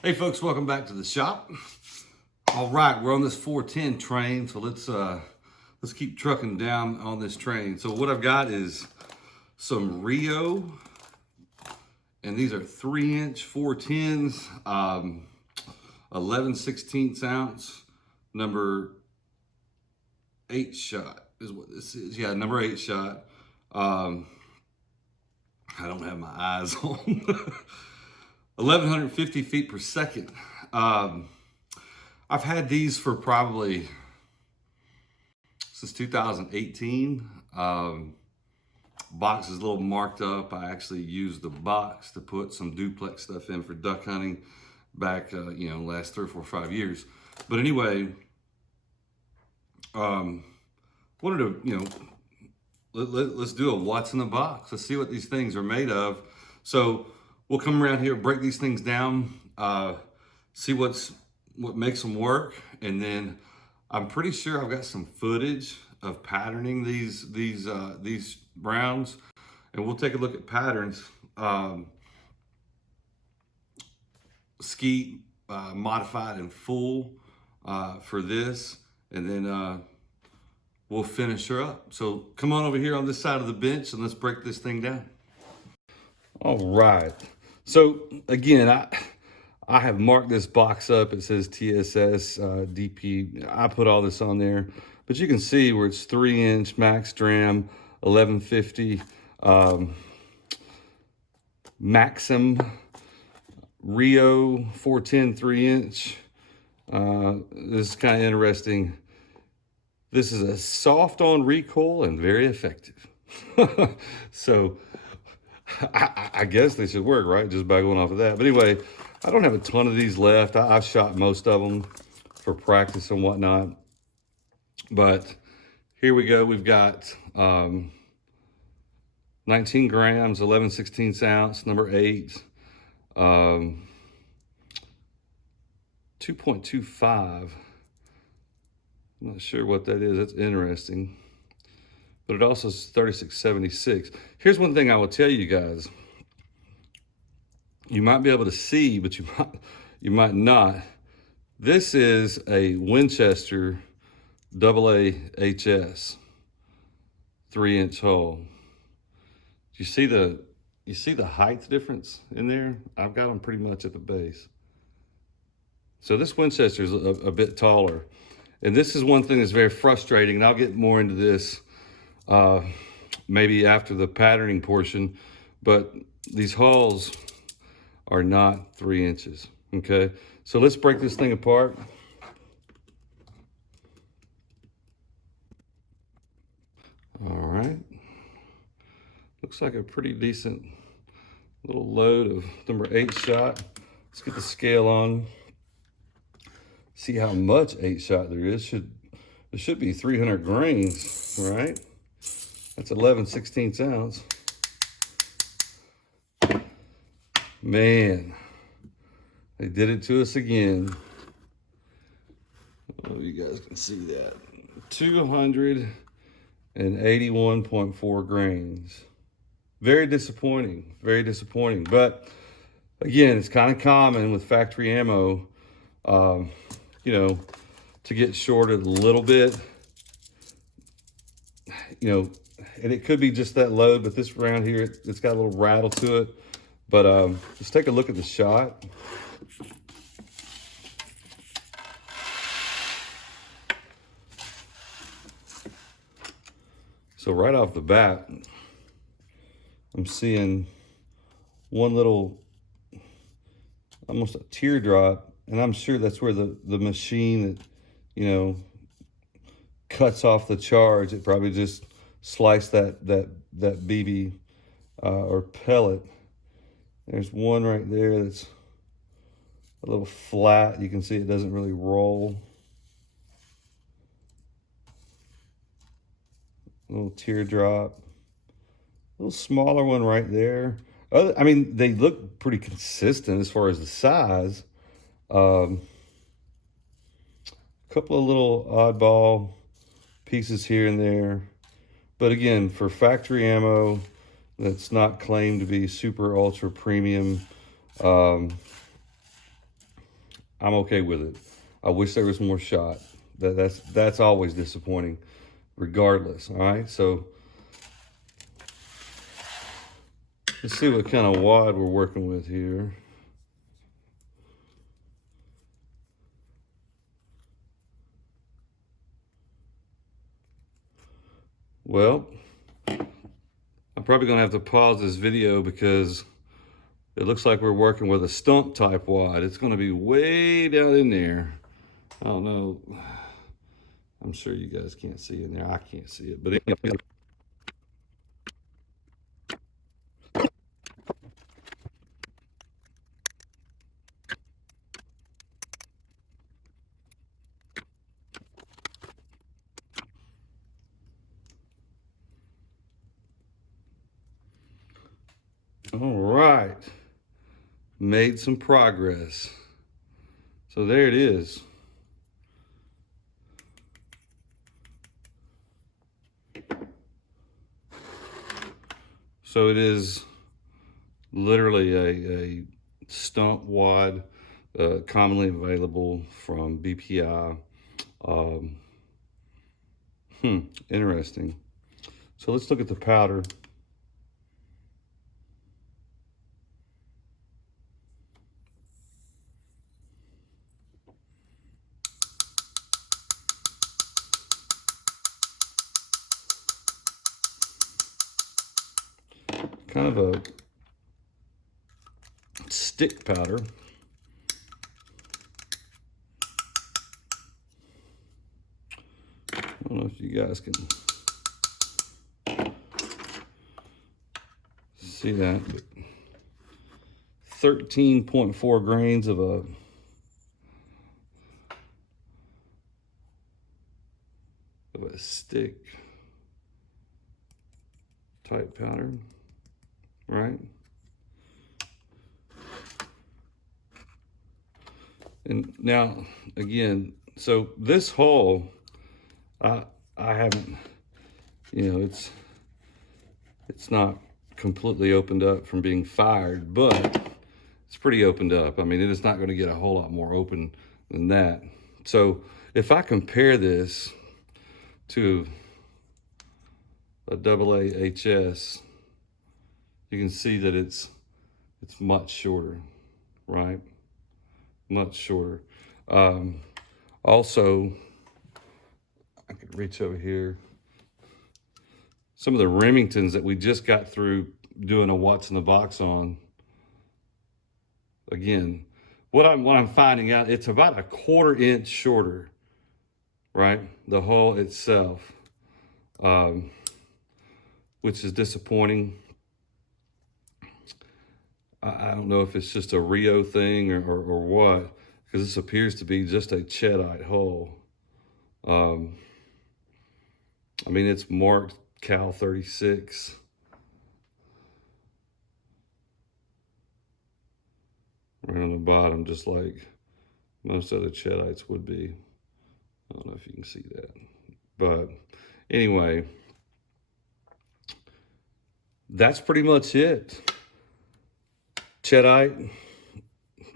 Hey folks, welcome back to the shop. All right, we're on this 410 train, so let's keep trucking down on this train. So what I've got is some Rio, and these are 3-inch 410s, 11/16 ounce, number 8 shot is what this is. Yeah, number 8 shot. I don't have my eyes on. 1150 feet per second. I've had these for probably since 2018. Box is a little marked up. I actually used the box to put some duplex stuff in for duck hunting back, last 3 or 4 or 5 years. But anyway, wanted to, let's do a what's in the box. Let's see what these things are made of. So we'll come around here, break these things down, see what makes them work, and then I'm pretty sure I've got some footage of patterning these rounds, and we'll take a look at patterns. Skeet modified in full for this, and then we'll finish her up. So come on over here on this side of the bench and let's break this thing down. All right. So again, I have marked this box up. It says TSS DP. I put all this on there, but you can see where it's 3-inch max dram, 1150 Maxim Rio 410 3-inch. This is kind of interesting. This is a soft on recoil and very effective. So I guess they should work, right? Just by going off of that. But anyway, I don't have a ton of these left. I've shot most of them for practice and whatnot. But here we go. We've got 19 grams, 11/16 ounce, number 8. 2.25. I'm not sure what that is. That's interesting. But it also is 3676. Here's one thing I will tell you guys. You might be able to see, but you might not. This is a Winchester AA HS 3-inch hull. You see the height difference in there? I've got them pretty much at the base. So this Winchester is a bit taller. And this is one thing that's very frustrating, and I'll get more into this maybe after the patterning portion, but these hulls are not 3 inches, okay? So let's break this thing apart. All right. Looks like a pretty decent little load of number 8 shot. Let's get the scale on. See how much 8 shot there is. There should be 300 grains, right? That's 11/16 ounce. Man, they did it to us again. Oh, you guys can see that. 281.4 grains. Very disappointing, very disappointing. But again, it's kind of common with factory ammo, to get shorted a little bit, and it could be just that load, but this round here, it's got a little rattle to it. But let's take a look at the shot. So right off the bat, I'm seeing one little, almost a teardrop, and I'm sure that's where the machine that, cuts off the charge, it probably just sliced that BB or pellet. There's one right there that's a little flat. You can see it doesn't really roll. A little teardrop. A little smaller one right there. I mean, they look pretty consistent as far as the size. A couple of little oddball pieces here and there. But again, for factory ammo that's not claimed to be super ultra premium, I'm okay with it. I wish there was more shot. That's always disappointing, regardless. All right, so let's see what kind of wad we're working with here. Well, I'm probably gonna have to pause this video because it looks like we're working with a stump type wad. It's gonna be way down in there. I don't know. I'm sure you guys can't see in there. I can't see it, but anyway. All right, made some progress. So there it is. So it is literally a stump wad, commonly available from BPI. Interesting. So let's look at the powder. Kind of a stick powder. I don't know if you guys can see that, but 13.4 grains of a stick type powder, right? And now again, so this hull, I haven't, it's not completely opened up from being fired, but it's pretty opened up. I mean, it is not going to get a whole lot more open than that. So if I compare this to a AA HS, you can see that it's much shorter, right? Much shorter. Also, I could reach over here. Some of the Remingtons that we just got through doing a What's in the Box on. Again, what I'm finding out, it's about 1/4 inch shorter, right? The hull itself, which is disappointing. I don't know if it's just a Rio thing or what, because this appears to be just a Chedite hull. I mean, it's marked Cal 36. Right on the bottom, just like most other Chedites would be. I don't know if you can see that. But anyway, that's pretty much it. Chedite,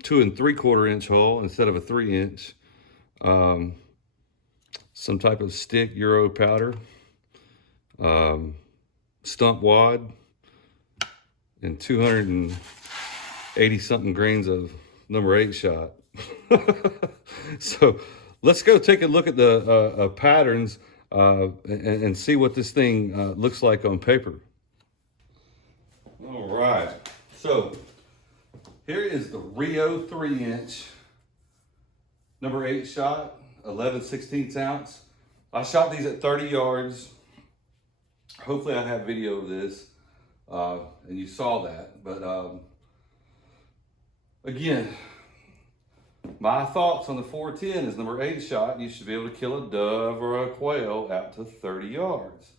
2 3/4 inch hull instead of a 3 inch. Some type of stick Euro powder, stump wad, and 280 something grains of number 8 shot. So let's go take a look at the patterns and see what this thing looks like on paper. All right, so here is the Rio 3 inch number 8 shot, 11/16 ounce. I shot these at 30 yards. Hopefully I have video of this and you saw that, but again, my thoughts on the 410 is number 8 shot, you should be able to kill a dove or a quail out to 30 yards.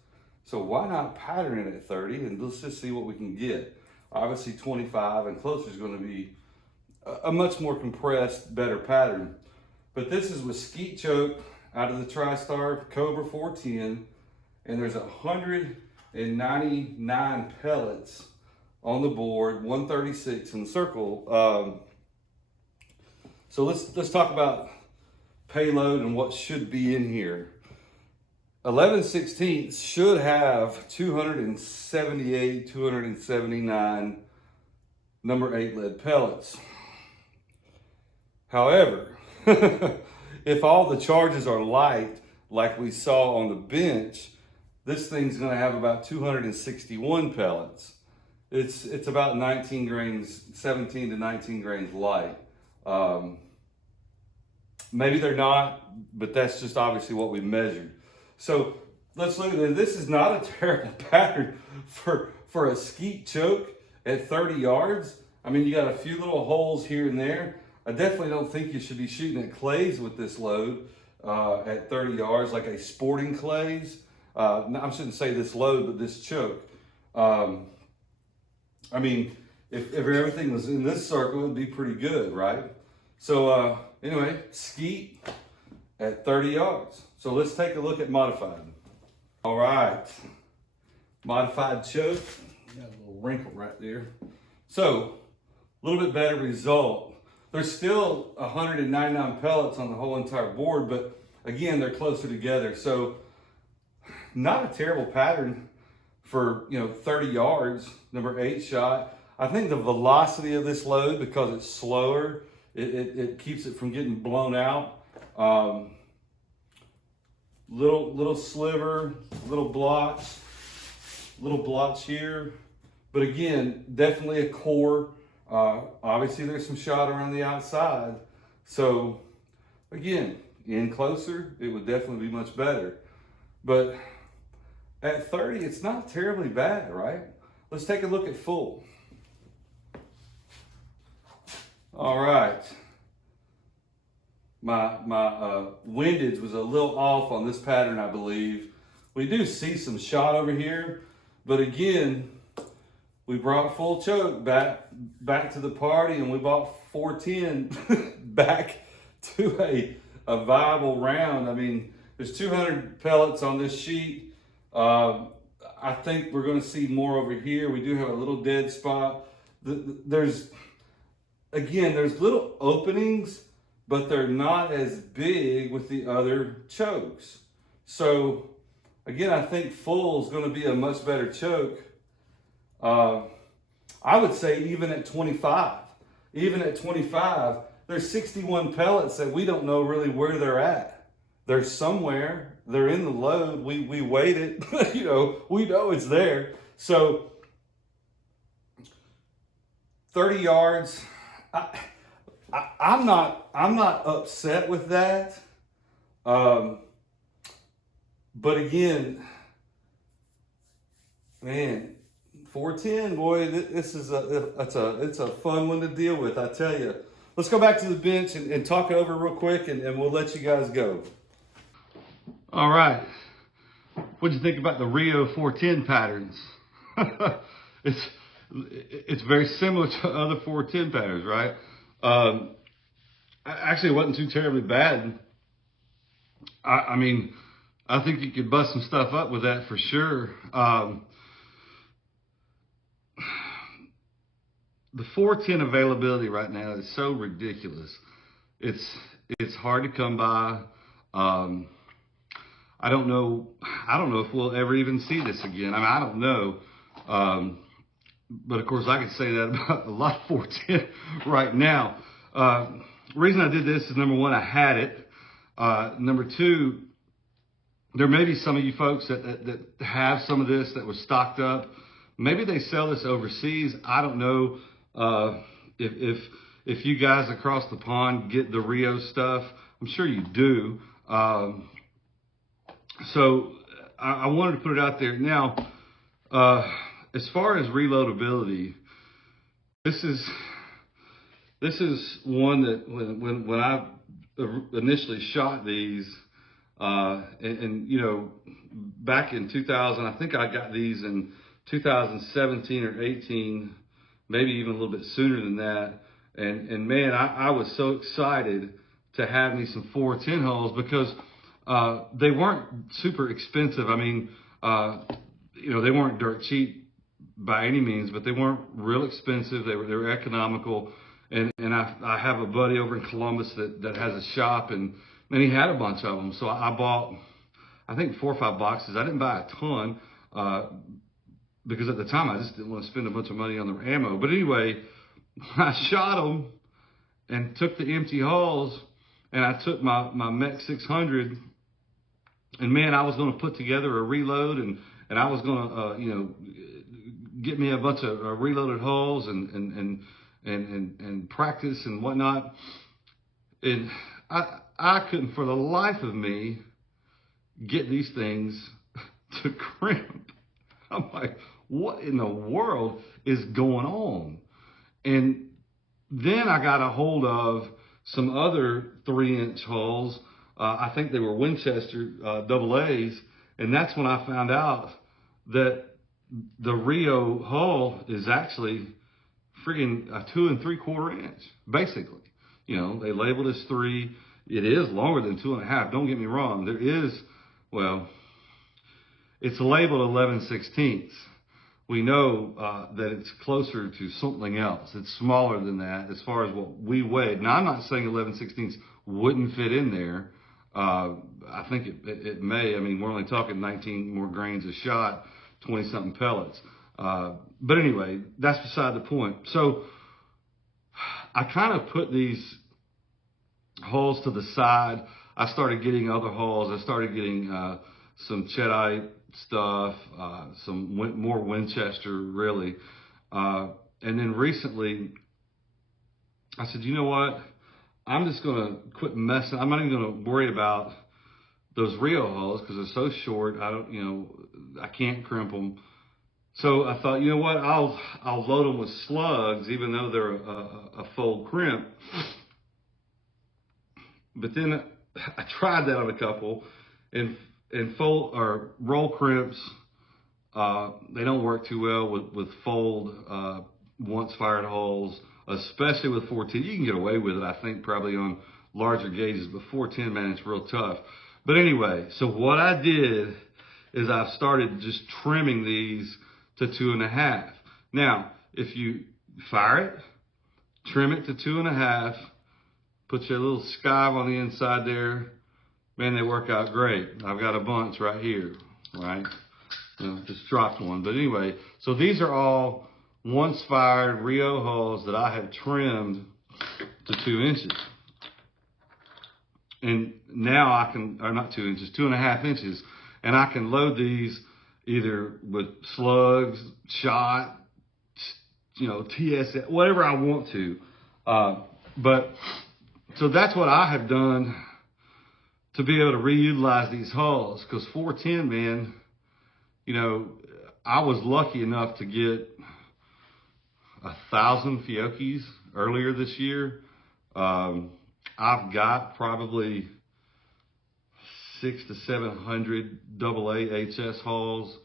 So why not pattern it at 30 and let's just see what we can get. Obviously 25 and closer is going to be a much more compressed, better pattern. But this is with skeet choke out of the TriStar Cobra 410, and there's 199 pellets on the board, 136 in the circle. So let's talk about payload and what should be in here. 11/16 should have 278, 279 number 8 lead pellets. However, if all the charges are light, like we saw on the bench, this thing's going to have about 261 pellets. It's about 19 grains, 17 to 19 grains light. Maybe they're not, but that's just obviously what we measured. So let's look at this. This is not a terrible pattern for a skeet choke at 30 yards. I mean, you got a few little holes here and there. I definitely don't think you should be shooting at clays with this load at 30 yards, like a sporting clays. I shouldn't say this load, but this choke. I mean, if everything was in this circle, it would be pretty good, right? So anyway, skeet at 30 yards. So let's take a look at modified. All right, modified choke. Got a little wrinkle right there. So a little bit better result. There's still 199 pellets on the whole entire board, but again, they're closer together. So not a terrible pattern for 30 yards, number 8 shot. I think the velocity of this load, because it's slower, it keeps it from getting blown out. Little sliver, little blotch here. But again, definitely a core. Obviously there's some shot around the outside. So again, in closer, it would definitely be much better. But at 30, it's not terribly bad, right? Let's take a look at full. All right. My windage was a little off on this pattern, I believe. We do see some shot over here, but again, we brought full choke back to the party, and we brought 410 back to a viable round. I mean, there's 200 pellets on this sheet. I think we're going to see more over here. We do have a little dead spot. There's little openings, but they're not as big with the other chokes. So again, I think full is going to be a much better choke. I would say even at 25, there's 61 pellets that we don't know really where they're at. They're somewhere. They're in the load. We weighed it. We know it's there. So 30 yards. I'm not upset with that. But again, man, 410, boy, this is it's a fun one to deal with, I tell you. Let's go back to the bench and talk it over real quick, and we'll let you guys go. All right. What'd you think about the Rio 410 patterns? It's very similar to other 410 patterns, right? Actually, it wasn't too terribly bad. I mean, I think you could bust some stuff up with that for sure. The 410 availability right now is so ridiculous. It's hard to come by. I don't know if we'll ever even see this again. I mean, I don't know. But of course, I could say that about a lot of 410 right now. The reason I did this is, number one, I had it. Number two, there may be some of you folks that have some of this that was stocked up. Maybe they sell this overseas. I don't know if you guys across the pond get the Rio stuff. I'm sure you do. So I wanted to put it out there. Now, as far as reloadability, this is one that when I initially shot these, and back in 2000, I think I got these in 2017 or 18, maybe even a little bit sooner than that. And man, I was so excited to have me some 410 holes, because they weren't super expensive. I mean, they weren't dirt cheap by any means, but they weren't real expensive. They were economical. And I have a buddy over in Columbus that has a shop, and he had a bunch of them. So I bought, I think 4 or 5 boxes. I didn't buy a ton because at the time I just didn't want to spend a bunch of money on the ammo. But anyway, I shot them and took the empty hulls, and I took my Mech 600, and man, I was going to put together a reload, and I was going to get me a bunch of reloaded hulls and practice and whatnot. And I couldn't for the life of me get these things to crimp. I'm like, what in the world is going on? And then I got a hold of some other 3-inch hulls. I think they were Winchester AA's, and that's when I found out that the Rio hull is actually friggin' a 2 3/4 inch, basically. You know, they labeled as 3. It is longer than 2.5. Don't get me wrong. There is, well, it's labeled 11/16. We know that it's closer to something else. It's smaller than that as far as what we weighed. Now, I'm not saying 11/16 wouldn't fit in there. I think it may. I mean, we're only talking 19 more grains a shot, 20-something pellets. But anyway, that's beside the point. So I kind of put these hulls to the side. I started getting other hulls. I started getting some Cheddite stuff, some more Winchester, really. And then recently, I said, you know what? I'm just going to quit messing. I'm not even going to worry about those Rio hulls because they're so short. I can't crimp them. So I thought, you know what? I'll load them with slugs, even though they're a fold crimp. But then I tried that on a couple, and fold or roll crimps, they don't work too well with fold once fired hulls, especially with 410. You can get away with it, I think, probably on larger gauges, but 410, man, it's real tough. But anyway, so what I did is I started just trimming these to 2.5. Now, if you fire it, trim it to 2.5, put your little skive on the inside there, man, they work out great. I've got a bunch right here, right? Just dropped one. But anyway, so these are all once fired Rio hulls that I have trimmed to 2 inches. And now I can, or not 2 inches, 2.5 inches. And I can load these either with slugs, shot, TS, whatever I want to. But so that's what I have done to be able to reutilize these hulls. Because 410, man, I was lucky enough to get 1,000 Fiocchis earlier this year. I've got probably 600 to 700 AA HS hulls.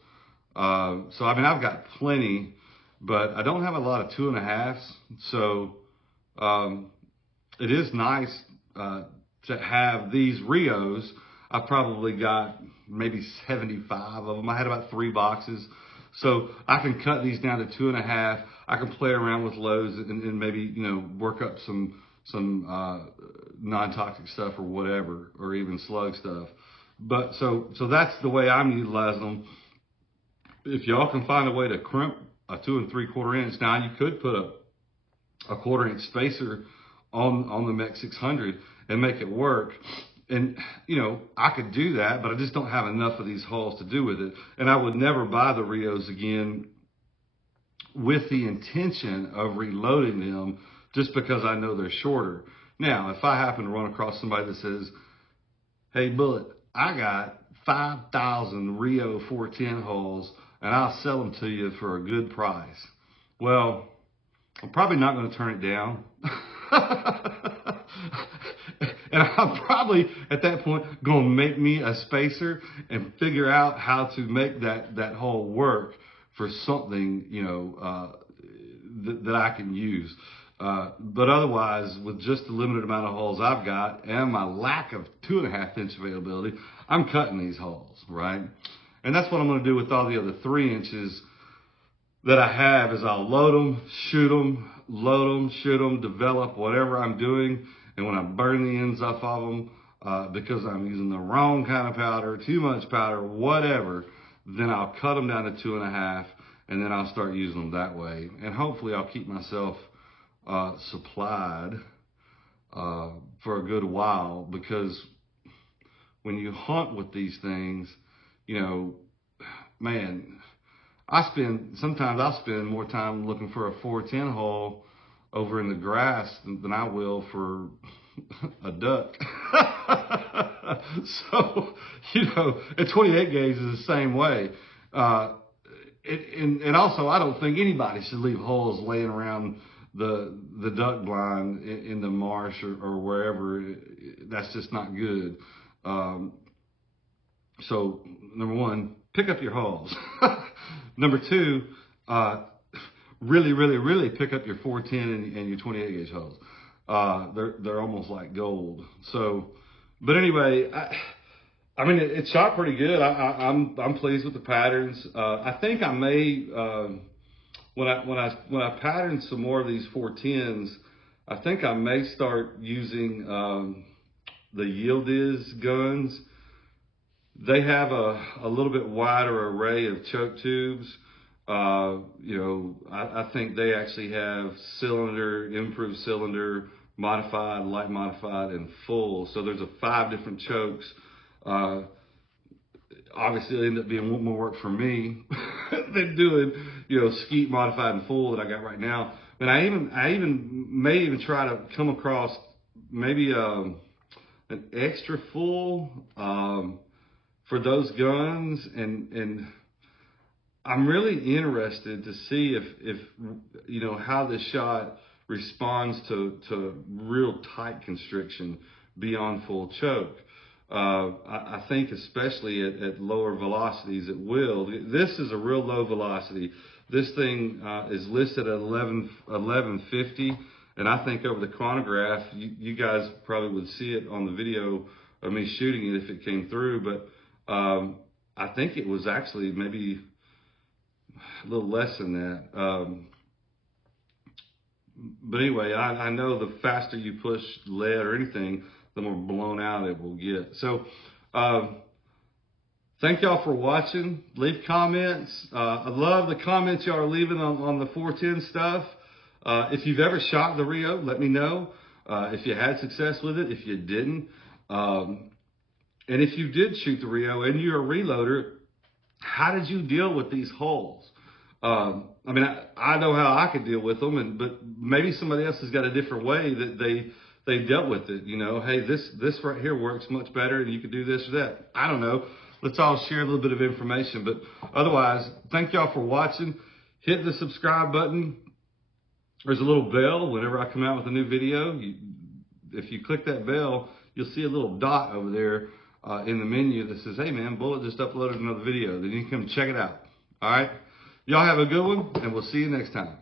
So, I mean, I've got plenty, but I don't have a lot of 2.5s. So, it is nice to have these Rios. I probably got maybe 75 of them. I had about 3 boxes. So I can cut these down to 2.5. I can play around with loads and maybe, work up some non-toxic stuff or whatever, or even slug stuff. But so that's the way I'm utilizing them. If y'all can find a way to crimp a 2 3/4 inch, now you could put a 1/4 inch spacer on the Mech 600 and make it work. And, I could do that, but I just don't have enough of these hulls to do with it. And I would never buy the Rios again with the intention of reloading them just because I know they're shorter. Now, if I happen to run across somebody that says, hey, Bullet, I got 5,000 Rio 410 hulls and I'll sell them to you for a good price. Well, I'm probably not going to turn it down. And I'm probably, at that point, going to make me a spacer and figure out how to make that hull work for something, that I can use. But otherwise, with just the limited amount of hulls I've got and my lack of 2.5 inch availability, I'm cutting these hulls, right? And that's what I'm going to do with all the other 3 inches that I have is I'll load them, shoot them, load them, shoot them, develop whatever I'm doing. And when I burn the ends off of them, because I'm using the wrong kind of powder, too much powder, whatever, then I'll cut them down to 2.5, and then I'll start using them that way. And hopefully I'll keep myself supplied for a good while, because when you hunt with these things, you know, man, sometimes I'll spend more time looking for a 410 hole over in the grass than I will for a duck. So, you know, at 28 gauge is the same way. And also, I don't think anybody should leave holes laying around the duck blind in the marsh or wherever. That's just not good. So, number one, pick up your holes. Number two, really pick up your 410 and your 28 gauge holes. They're almost like gold. So, but anyway, I mean, it shot pretty good. I'm pleased with the patterns. I think I may, when I pattern some more of these 410s, I think I may start using the Yildiz guns. They have a little bit wider array of choke tubes. You know, I think they actually have cylinder, improved cylinder, modified, light modified, and full. So there's 5 different chokes. Obviously, it'll end up being more work for me than doing, you know, skeet modified and full that I got right now. And I may even try to come across maybe an extra full for those guns, and I'm really interested to see if you know, how this shot responds to real tight constriction beyond full choke. I think especially at lower velocities it will. This is a real low velocity. This thing is listed at 1150, and I think over the chronograph, you guys probably would see it on the video of me shooting it if it came through, but I think it was actually maybe a little less than that. But anyway, I know the faster you push lead or anything, the more blown out it will get. So thank y'all for watching. Leave comments. I love the comments y'all are leaving on the 410 stuff. If you've ever shot the Rio, let me know. If you had success with it, if you didn't. And if you did shoot the Rio and you're a reloader, how did you deal with these holes? I mean, I know how I could deal with them, but maybe somebody else has got a different way that they dealt with it. You know, hey, this right here works much better, and you could do this or that. I don't know. Let's all share a little bit of information. But otherwise, thank y'all for watching. Hit the subscribe button. There's a little bell whenever I come out with a new video. If you click that bell, you'll see a little dot over there in the menu that says, hey man, Bullet just uploaded another video. Then you can come check it out. All right? Y'all have a good one, and we'll see you next time.